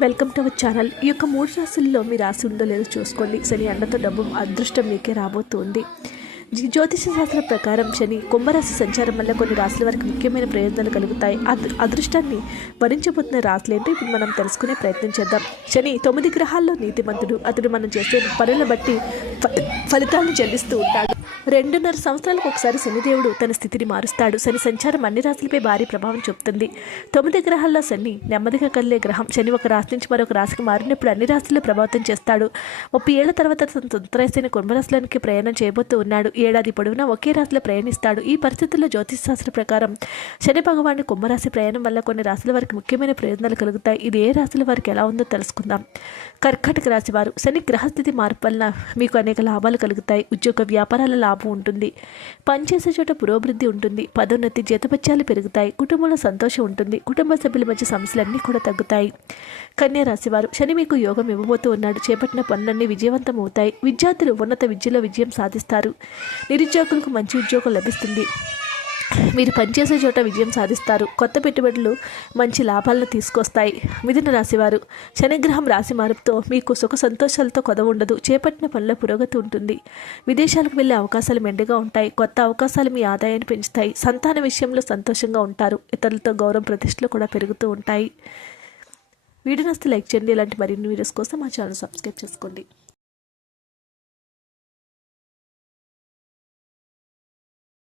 Welcome to our channel. ఈ యొక్క మూడు రాశుల్లో మీ రాశి ఉందో లేదో చూసుకోండి. శని అండతో డబ్బు అదృష్టం మీకే రాబోతుంది. జీ- జ్యోతిష శాస్త్రం ప్రకారం శని కుంభరాశి సంచారం వల్ల కొన్ని రాశుల వారికి ముఖ్యమైన ప్రయోజనాలు కలుగుతాయి. అద్ అదృష్టాన్ని వరించబోతున్న రాశులు ఏంటో ఇప్పుడు మనం తెలుసుకునే ప్రయత్నం చేద్దాం. శని తొమ్మిది గ్రహాల్లో నీతిమంతుడు. అతడు మనం చేసే పనుల బట్టి ఫ- ఫలితాలను చెల్లిస్తూ ఉంటాడు. రెండున్నర సంవత్సరాలకు ఒకసారి శనిదేవుడు తన స్థితిని మారుస్తాడు. శని సంచారం అన్ని రాశులపై భారీ ప్రభావం చూపుతుంది. తొమ్మిది గ్రహాల్లో శని నెమ్మదిగా కదిలే గ్రహం. శని ఒక రాశి నుంచి మరొక రాశికి మారినప్పుడు అన్ని రాశుల్లో ప్రభావితం చేస్తాడు. ముప్పై ఏళ్ళ తర్వాత తన తొంతరైన కుంభరాశులకి ప్రయాణం చేయబోతూ ఉన్నాడు. ఏడాది పొడవునా ఒకే రాశిలో ప్రయాణిస్తాడు. ఈ పరిస్థితుల్లో జ్యోతిష శాస్త్ర ప్రకారం శని భగవాను కుంభరాశి ప్రయాణం వల్ల కొన్ని రాశుల వారికి ముఖ్యమైన ప్రయోజనాలు కలుగుతాయి. ఇది ఏ రాశుల వారికి ఎలా ఉందో తెలుసుకుందాం. కర్కాటక రాశి వారు శని గ్రహస్థితి మార్పు వలన మీకు అనేక లాభాలు కలుగుతాయి. ఉద్యోగ వ్యాపారాల లాభం ఉంటుంది. పనిచేసే చోట పురోభివృద్ధి ఉంటుంది. పదోన్నతి జీతపత్యాలు పెరుగుతాయి. కుటుంబంలో సంతోషం ఉంటుంది. కుటుంబ సభ్యుల మధ్య సమస్యలన్నీ కూడా తగ్గుతాయి. కన్యా రాశి శని మీకు యోగం ఇవ్వబోతూ ఉన్నాడు. చేపట్టిన పనులన్నీ విజయవంతం అవుతాయి విద్యార్థులు ఉన్నత విద్యలో విజయం సాధిస్తారు. నిరుద్యోగులకు మంచి ఉద్యోగం లభిస్తుంది. మీరు పనిచేసే చోట విజయం సాధిస్తారు. కొత్త పెట్టుబడులు మంచి లాభాలను తీసుకొస్తాయి. మిథున రాశివారు శనిగ్రహం రాశి మార్పుతో మీకు సుఖ సంతోషాలతో కొదవ ఉండదు. చేపట్టిన పనుల పురోగతి ఉంటుంది. విదేశాలకు వెళ్ళే అవకాశాలు మెండుగా ఉంటాయి. కొత్త అవకాశాలు మీ ఆదాయాన్ని పెంచుతాయి. సంతాన విషయంలో సంతోషంగా ఉంటారు. ఇతరులతో గౌరవం ప్రతిష్టలు కూడా పెరుగుతూ ఉంటాయి. వీడియో నస్తే లైక్ చేయండి. ఇలాంటి మరిన్ని వీడియోస్ కోసం మా ఛానల్ సబ్స్క్రైబ్ చేసుకోండి.